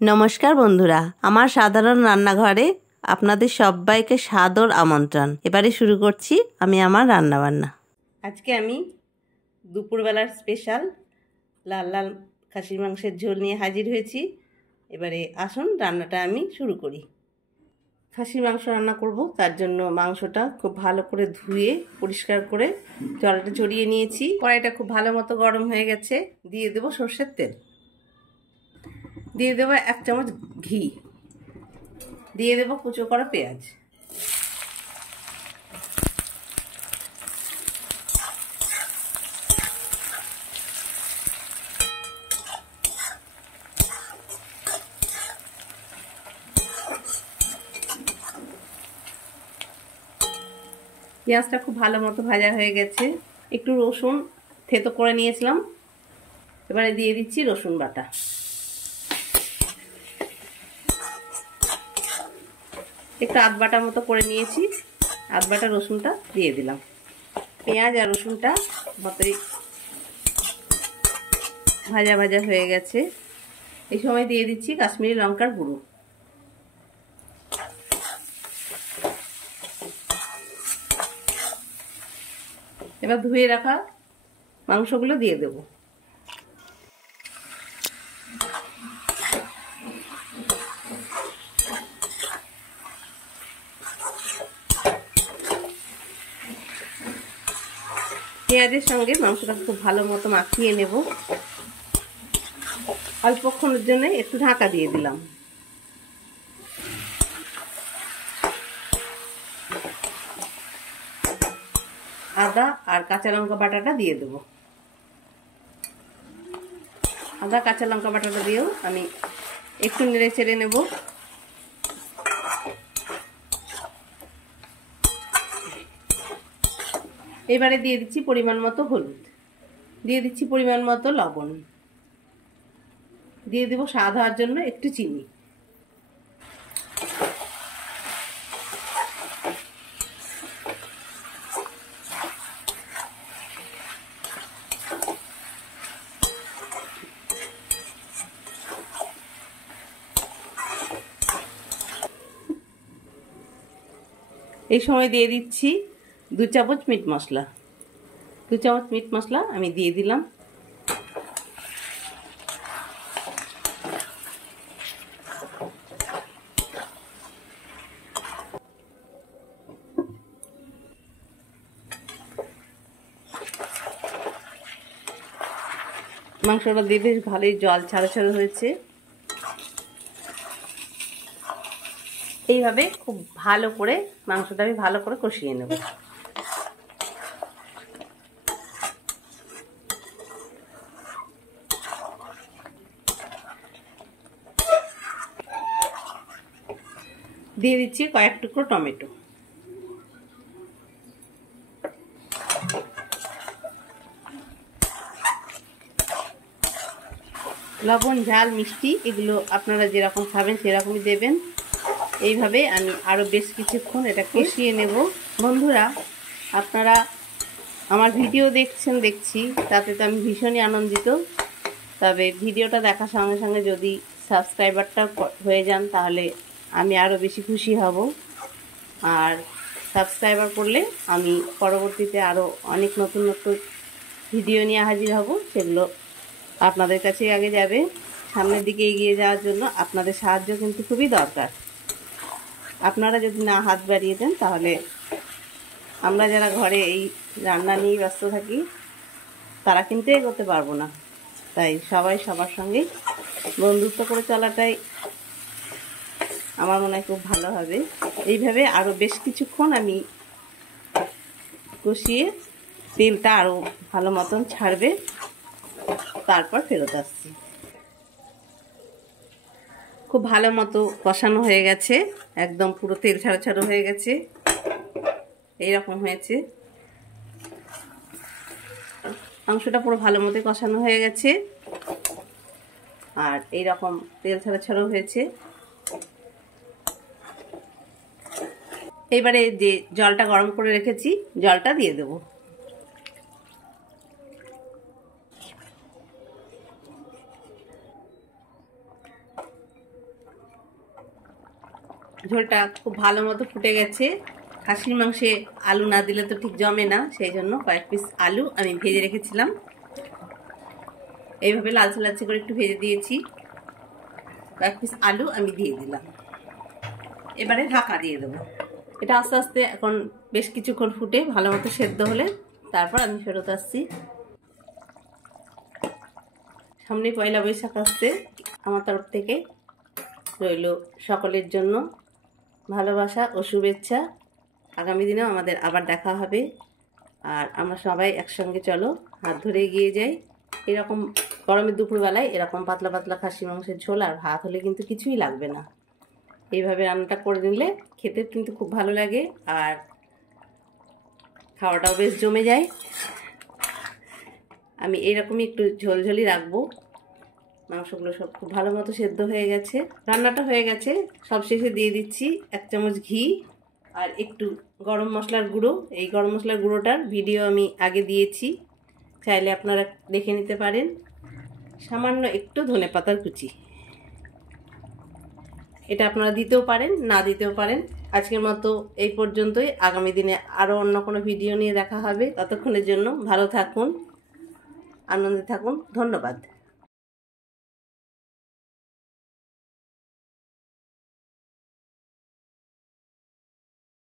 নমস্কার বন্ধুরা, আমার সাধারণ রান্নাঘরে আপনাদের সবাইকে সাদর আমন্ত্রণ। এবারে শুরু করছি আমি আমার রান্নাবান্না। আজকে আমি দুপুরবেলার স্পেশাল লাল লাল খাসির মাংসের ঝোল নিয়ে হাজির হয়েছি। এবারে আসুন রান্নাটা আমি শুরু করি। খাসির মাংস রান্না করব, তার জন্য মাংসটা খুব ভালো করে ধুয়ে পরিষ্কার করে জলটা ঝরিয়ে নিয়েছি। কড়াইটা খুব ভালো মতো গরম হয়ে গেছে। দিয়ে দেবো সর্ষের তেল, দিয়ে দেবো 1 চামচ ঘি, দিয়ে দেবো কুচো করা পেঁয়াজ, পেঁয়াজটা খুব ভালো মতো ভাজা হয়ে গেছে। একটু রসুন থেতো করে নিয়েছিলাম, এবারে দিয়ে দিচ্ছি রসুন বাটা। একটু আধ বাটা মতো করে নিয়েছি, আধ বাটা রসুনটা দিয়ে দিলাম। পেঁয়াজ আর রসুনটা মতোই ভাজা ভাজা হয়ে গেছে। এই সময় দিয়ে দিচ্ছি কাশ্মীরি লঙ্কার গুঁড়ো, এবার ধুয়ে রাখা মাংসগুলো দিয়ে দেব। পেঁয়াজের সঙ্গে মাংসটা খুব ভালো মতো মাখিয়ে নেব। অল্পক্ষণের জন্য একটু ঢাকা দিয়ে দিলাম। আদা আর কাঁচা লঙ্কা বাটাটা দিয়ে দেব। আদা কাঁচা লঙ্কা বাটাটা দিয়েও আমি একটু নেড়ে চেড়ে নেব। এবারে দিয়ে দিচ্ছি পরিমাণ মতো হলুদ, দিয়ে দিচ্ছি পরিমাণ মতো লবণ, দিয়ে দেব স্বাদ হওয়ার জন্য একটু চিনি। এই সময় দিয়ে দিচ্ছি 2 চামচ মিট মশলা। 2 চামচ মিট মশলা আমি দিয়ে দিলাম। মাংসটা দিয়ে বেশ ভালোই জল ছাড়া ছাড়া হয়েছে। এইভাবে খুব ভালো করে মাংসটা আমি ভালো করে কষিয়ে নেব। দিয়ে দিচ্ছি কয়েক টুকরো টমেটো, লবণ ঝাল মিষ্টি এগুলো আপনারা যেরকম খাবেন সেরকমই দেবেন। এইভাবে আমি আরও বেশ কিছুক্ষণ এটা কষিয়ে নেব। বন্ধুরা, আপনারা আমার ভিডিও দেখছেন দেখছি, তাতে তো আমি ভীষণই আনন্দিত। তবে ভিডিওটা দেখার সঙ্গে সঙ্গে যদি সাবস্ক্রাইবারটা হয়ে যান তাহলে আমি আরও বেশি খুশি হব। আর সাবস্ক্রাইবার করলে আমি পরবর্তীতে আরও অনেক নতুন নতুন ভিডিও নিয়ে হাজির হব, সেগুলো আপনাদের কাছে আগে যাবে। সামনের দিকে এগিয়ে যাওয়ার জন্য আপনাদের সাহায্য কিন্তু খুবই দরকার। আপনারা যদি না হাত বাড়িয়ে দেন তাহলে আমরা যারা ঘরে এই রান্না নিয়ে ব্যস্ত থাকি তারা কিন্তু এগোতে পারবো না। তাই সবাই সবার সঙ্গে বন্ধুত্ব করে চলাটাই আমার মনে হয় খুব ভালো হবে। এইভাবে আরও বেশ কিছুক্ষণ আমি কষিয়ে তেলটা আরও ভালো মতন ছাড়বে, তারপর ফেরত আসছি। খুব ভালো মতো কষানো হয়ে গেছে, একদম পুরো তেল ছাড়া ছাড়া হয়ে গেছে। এইরকম হয়েছে, মাংসটা পুরো ভালো মতো কষানো হয়ে গেছে আর এইরকম তেল ছাড়া ছাড়া হয়েছে। এবারে যে জলটা গরম করে রেখেছি জলটা দিয়ে দেবো। ঝোলটা খুব ভালো মতো ফুটে গেছে। খাসির মাংসে আলু না দিলে তো ঠিক জমে না, সেই জন্য কয়েক পিস আলু আমি ভেজে রেখেছিলাম। এইভাবে লালচে লালচে করে একটু ভেজে দিয়েছি। কয়েক পিস আলু আমি দিয়ে দিলাম। এবারে ঢাকা দিয়ে দেবো। এটা আস্তে আস্তে এখন বেশ কিছুক্ষণ ফুটে ভালো মতো সেদ্ধ হলে তারপর আমি ফেরত আসছি। সামনে পয়লা বৈশাখ আসছে, আমার তরফ থেকে রইল সকলের জন্য ভালোবাসা ও শুভেচ্ছা। আগামী দিনেও আমাদের আবার দেখা হবে, আর আমরা সবাই একসঙ্গে চলো হাত ধরে এগিয়ে যাই। এরকম গরমের দুপুরবেলায় এরকম পাতলা পাতলা খাসি মাংসের ঝোল আর ভাত হলে কিন্তু কিছুই লাগবে না। এইভাবে রান্নাটা করে নিলে খেতে কিন্তু খুব ভালো লাগে, আর খাওয়াটাও বেশ জমে যায়। আমি এইরকমই একটু ঝোলঝোলি রাখবো। মাংসগুলো সব খুব ভালো মতো সেদ্ধ হয়ে গেছে, রান্নাটা হয়ে গেছে। সবশেষে দিয়ে দিচ্ছি 1 চামচ ঘি আর একটু গরম মশলার গুঁড়ো। এই গরম মশলার গুঁড়োটার ভিডিও আমি আগে দিয়েছি, চাইলে আপনারা দেখে নিতে পারেন। সামান্য একটু ধনেপাতার কুচি, এটা আপনারা দিতেও পারেন না দিতেও পারেন। আজকের মতো এই পর্যন্তই। আগামী দিনে আরও অন্য কোনো ভিডিও নিয়ে দেখা হবে। ততক্ষণের জন্য ভালো থাকুন, আনন্দে থাকুন। ধন্যবাদ।